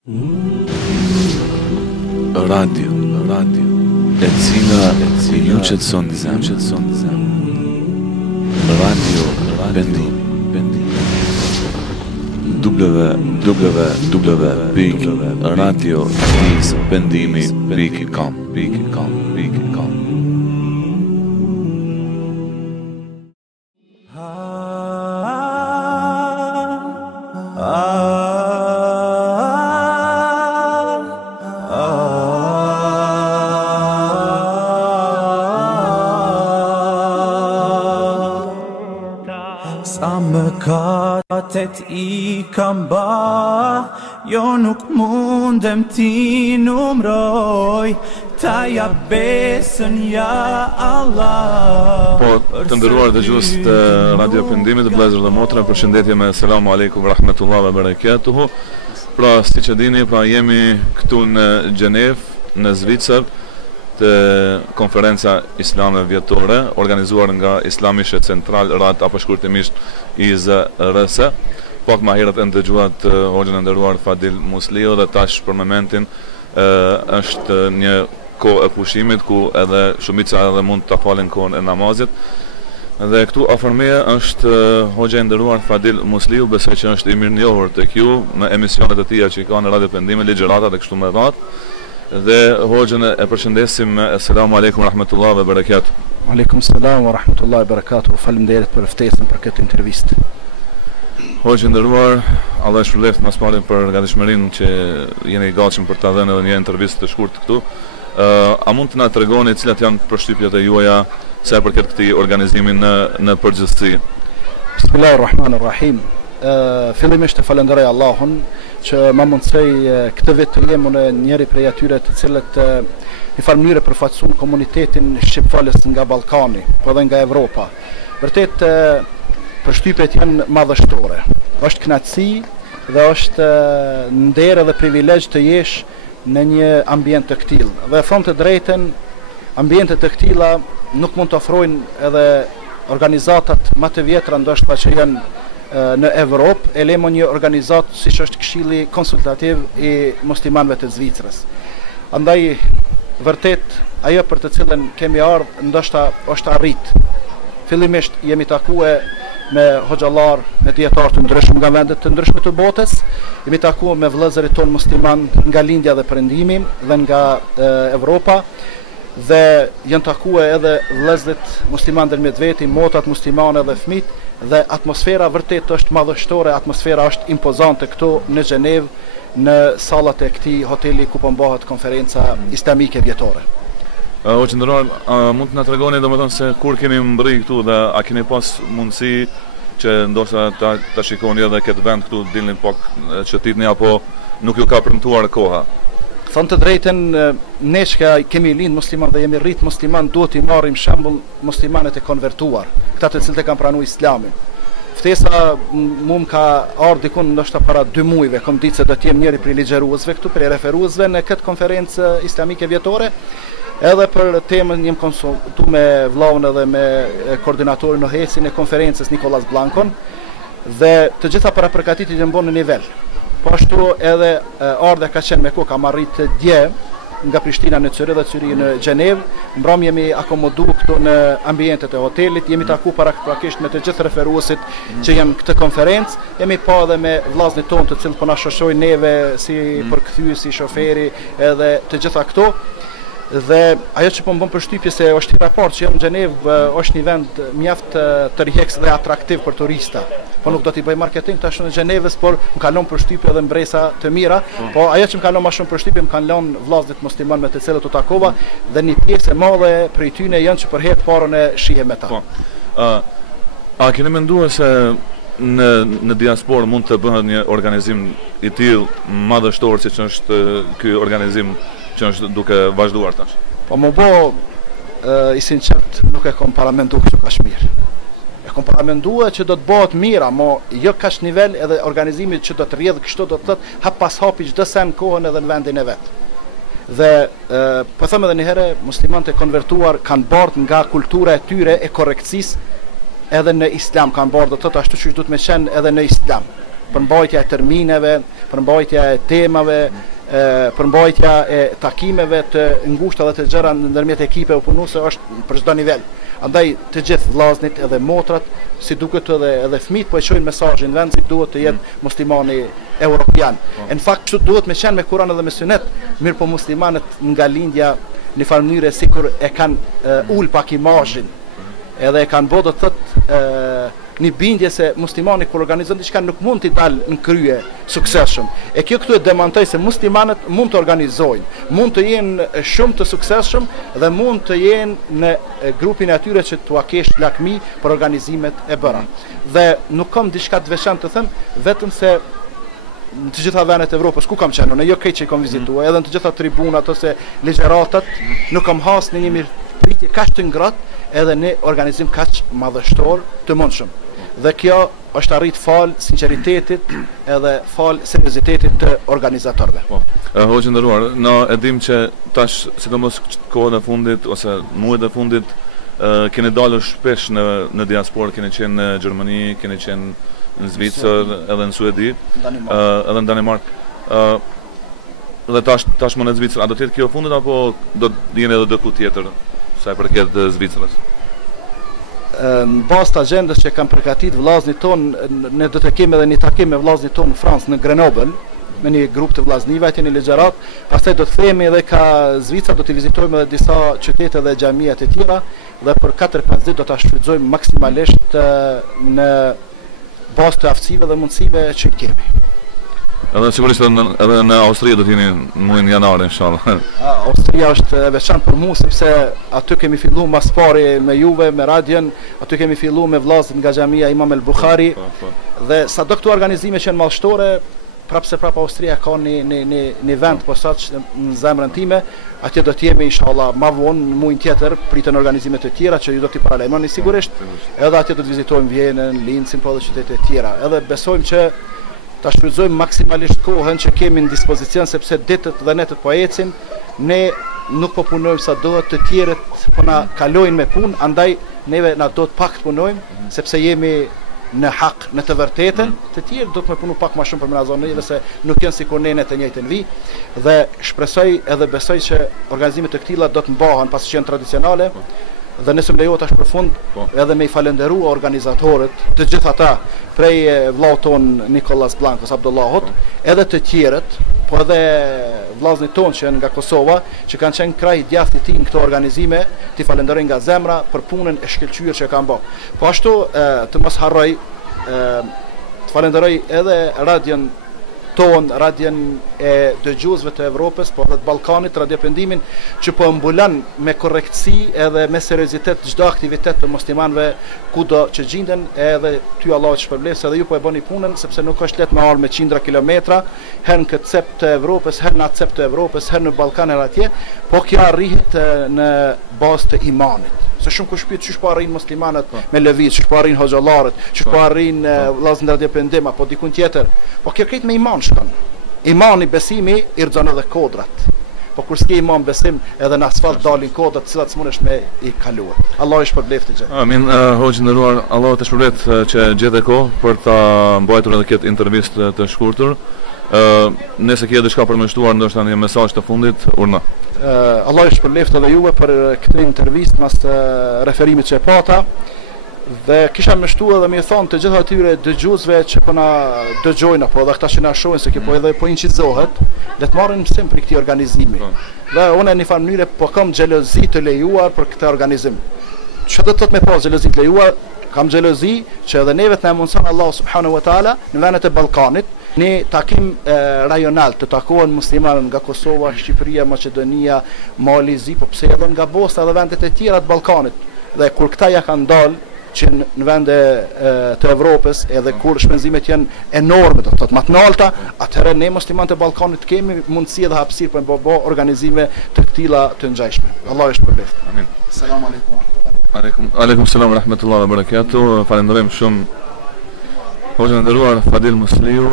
Radio, e cila ju qetëson zemrën. Radio Pendim. www.radiopendimi.com. Sa mëkatet I kam ba, jo nuk mundem ti numroj, ta ja besën ja Allah. Po, të ndëruar dëgjues të Radio Pendimit, të vëllezër dhe motra, përshëndetje me selamu alaikum rahmetullahi ve berekatuhu. Pra, siç e dini, jemi këtu në Gjenev, në Zvicër, të konferenca islame vjetore, organizuar nga Islamische Zentralrat apo shkurtimisht IZRS. Pak ma herët e ndëgjuat hoxhën e nderuar Fadil Musliu dhe tash për momentin është një kohë e pushimit ku edhe shumica edhe mund të falin kohën e namazit. Dhe këtu afër meje është hoxha e nderuar Fadil Musliu, besoj që është I mirënjohur tek ju në emisionet e tija që I ka në Radio Pendimi, ligjërata dhe kështu me radhë. Dhe hoxhën e përshëndesim me Assalamu alaikum rahmetullahi ve berekatuh. Aleikum salam wa rahmetullahi ve berekatuh. Faleminderit për ftesën për këtë intervistë. Hoxhë nderuar, Allah shpëleft mas parin për gatishmërinë që jeni I gatshëm për ta dhënë edhe një intervistë të shkurtë këtu. A mund të na tregoni cilat janë përshtypjet e juaja sa I përket këtij organizimi në përgjithësi? Bismillahirrahmanirrahim. Fillimisht të falenderoj Allahun që ma mundsoi këtë vit të jem në njëri prej atyre të cilët në farë mënyrë përfaqësuan komunitetin shqipfalës nga Ballkani, po edhe nga Evropa. Vërtet përshtypjet janë madhështore. Është kënaqësi dhe është nder dhe privilegj të jesh në një ambient të këtillë. Dhe them të drejtën, ambiente të këtilla nuk mund të ofrojnë edhe organizatat më të vjetra ndoshta që janë në Evropë, e lemo një organizat siç është Këshilli Konsultativ I muslimanëve të Zvicrës. Andaj vërtet ajo për të cilën kemi ardhur ndoshta është arrit. Fillimisht jemi takuar me hoxhallar, me dietar të ndryshëm nga vende të ndryshme të botës, jemi takuar me vëllezërit tonë musliman nga lindja dhe perëndimi dhe nga Evropa. Dhe janë takuar edhe vëllezërit musliman ndërmjet veti, motrat muslimane dhe fëmijët, dhe atmosfera vërtet është madhështore, atmosfera është impozante këtu në Gjenev, në sallat e këtij hoteli ku po mbahet konferenca islamike vjetore. Hoxhë nderuar, mund të na tregoni domethënë se kur keni mbërri këtu dhe a keni pas mundësi që ndoshta ta shikoni edhe këtë vend këtu, dilni pak çetitni apo nuk ju ka premtuar koha? Thonë të drejtën, ne që kemi lind musliman dhe jemi rrit musliman, duhet I marrim shembull muslimanët e konvertuar, këta të cilët e kanë pranuar Islamin. Ftesa mu më ka ardhur dikun ndoshta para 2 muajve, kom ditë se do të jem njëri prej ligjëruesve këtu, prej referuesve në këtë konferencë islamike vjetore. Edhe për temën jem konsultu me vllahun edhe me koordinatorin Ohesin e konferencës Nikolas Blankon, dhe të gjitha para përgatitjet janë bën në nivel. Po ashtu edhe ardha ka qenë me kohë, kam arrit dje nga Prishtina në Cyri dhe Cyri në Gjenev. Mbrëm jemi akomodu këtu në ambientet e hotelit, jemi taku prakisht me të gjithë referuesit që janë këtë konferencë, jemi pa edhe me vllazërit tonë të cilët po na shoqërojnë neve si përkthyes, si shoferi edhe të gjitha këto. Dhe ajo që po më bën përshtypje se është hera parë që jam në Gjenev, është një vend mjaft tërheqës dhe atraktiv për turista. Po nuk do t'i bëj marketing tash në Gjenevës, por më kanë lënë përshtypje dhe mbresa të mira. Po ajo që më kanë lënë më shumë përshtypje, më kanë lënë vllazërit musliman me të cilët u takova, dhe një pjesë e madhe prej tyre janë që për herë të parën e shihem me ta. Po. A keni menduar se në diasporë mund të bëhet një organizim I tillë madhështor siç është ky organizim që është duke vazhduar tash? Po më bo I sinqert nuk e kom paramendu kështu kaq mirë. E kom paramendu që do të bëhet mira, mo jo kaq nivel edhe organizimit që do të rrjedh kështu, do të thotë hap pas hapi çdo sen kohën edhe në vendin e vet. Dhe po them edhe një herë, muslimanët e konvertuar kanë bardh nga kultura e tyre e korrekcisë edhe në islam kanë bardhë të ashtu që duhet me qenë edhe në islam. Përmbajtja e termineve, përmbajtja e temave, përmbajtja e takimeve të ngushta dhe të gjëra ndërmjet ekipeve punuese është për çdo nivel. Andaj të gjithë vllaznit edhe motrat, si duket edhe fëmijët po e çojnë mesazhin vend si duhet të jetë muslimani evropian. Në fakt kështu duhet me qenë me Kur'an edhe me Sunet, mirë po muslimanët nga lindja në farë mënyre sikur e kanë ul pak imazhin. Edhe e kanë bërë do të thotë një bindje se muslimani kur organizon diçka nuk mund t'i dalë në krye suksesshëm. E kjo këtu e demantoj se muslimanët mund të organizojnë, mund të jenë shumë të suksesshëm dhe mund të jenë në grupin e atyre që t'ua kesh lakmi për organizimet e bëra. Dhe nuk kam diçka të veçantë të them, vetëm se në të gjitha vendet e Evropës ku kam qenë, në jo këtë që i kam vizituar, edhe në të gjitha tribunat ose ligjëratat, nuk kam hasë në një mirëpritje kaq të ngratë edhe në organizim kaq madhështor të mundshëm. Dhe kjo është arrit fal sinqeritetit edhe fal seriozitetit të organizatorëve. Hoxhë nderuar, na e dim që tash sidomos kohën e fundit ose muajt e fundit keni dalur shpesh në diasporë, keni qenë në Gjermani, keni qenë në Zvicër, edhe në Suedi, edhe në Danimark. Dhe tash më në Zvicër, a do të jetë kjo fundit apo do të jeni edhe diku tjetër sa i përket Zvicrës? Në bazë të agjendës që kam përgatit vllaznit ton, ne do të kemi edhe një takim me vllaznit ton në Francë, në Grenoble, me një grup të vllaznive, një ligjërat, pastaj do të themi edhe ka Zvicra, do të vizitojmë edhe disa qytete dhe xhamia të tjera dhe për 4-5 ditë do ta shfrytëzojmë maksimalisht në bazë të aftësive dhe mundësive që kemi. Edhe sigurisht edhe në Austri do t'jeni në muajin janar inshallah. Austria është e veçantë për mua sepse aty kemi filluar mas pari me juve, me radion, aty kemi filluar me vllazët nga xhamia Imam El Bukhari. Dhe sado këto organizime që janë mallshtore, prapë Austria ka një vend posaçë në zemrën time, atje do të jemi inshallah më vonë në muajin tjetër, pritën organizime të tjera që ju do t'i paralajmëroni sigurisht. Edhe atje do të vizitojmë Vienën, Linzin, po edhe qytete të tjera. Edhe besojmë që ta shfrytëzojmë maksimalisht kohën që kemi në dispozicion sepse ditët dhe netët po ecin, ne nuk po punojmë sa duhet, të tjerët po na kalojnë me punë, andaj neve na do të pak të punojmë sepse jemi në hak, në të vërtetën, të tjerë do të më punu pak më shumë për menazonë, se nuk janë sikur ne të njëjtën vi, dhe shpresoj edhe besoj që organizimet të këtilla do të mbahen pasi që janë tradicionale. Dhe nëse më lejohet tash për fund edhe me i falenderu organizatorët të gjithë ata prej vllaut ton Nikolas Blankos Abdullahut, edhe të tjerët, po edhe vllaznit ton që janë nga Kosova, që kanë qenë kraj djathtë i tij në këto organizime, ti falenderoj nga zemra për punën e shkëlqyer që kanë bërë. Po ashtu të mos harroj të falenderoj edhe radion ton, radion e dëgjuesve të Evropës, po edhe të Ballkanit, Radio Pendimin, që po mbulon me korrektësi edhe me seriozitet çdo aktivitet të muslimanëve kudo që gjenden, edhe ty Allah të shpërblet, edhe ju po e bëni punën sepse nuk është lehtë me ardhur me qindra kilometra, herë në këtë cep të Evropës, herë në atë cep të Evropës, herë në Ballkan edhe atje, po kjo arrihet në bazë të imanit. Se shumë kush pyet çish po arrin muslimanët me lëviz, çish po arrin hoxhallarët, çish po arrin vllazën e Radio Pendim apo dikun tjetër. Po kjo krejt me iman shkon. Imani, besimi i rrezon edhe kodrat. Po kur s'ke iman besim edhe në asfalt dalin kodrat të cilat s'mundesh me i kaluar. Allah i shpërblet të gjithë. Amin, hoxhë nderuar, Allah të shpërblet që gjetë kohë për ta mbajtur edhe këtë intervistë të shkurtër. Nëse ke diçka përmeshtuar, ndoshta një mesazh të fundit, urna. Allah i shpërblet edhe juve për këtë intervistë mas referimit që e pata. Dhe kisha mështuar edhe më thon të gjithë atyre dëgjuesve që po na dëgjojnë apo edhe ata që na shohin se kjo po incizohet, le të marrin mësim për këtë organizim. Dhe unë në një farë mënyrë po kam xhelozi të lejuar për këtë organizim. Çfarë do të thotë me pas xhelozi të lejuar? Kam xhelozi që edhe neve të na mundson Allah subhanahu wa taala në vendet e Ballkanit në takim rajonal të takohen muslimanë nga Kosova, Shqipëria, Maqedonia, Mali, po pse edhe nga Bosna dhe vendet e tjera të Ballkanit. Dhe kur këta ja kanë dalë që në vende të Evropës, edhe kur shpenzimet janë enorme, do të thotë më të larta, atëherë ne muslimanët e Ballkanit kemi mundësi edhe hapësirë për të bërë organizime të këtilla të ngjashme. Allah ju shpërblet. Amin. Selam aleikum. Aleikum selam wa rahmatullahi wa barakatuh. Falenderojmë shumë hoxhën e nderuar Fadil Musliu.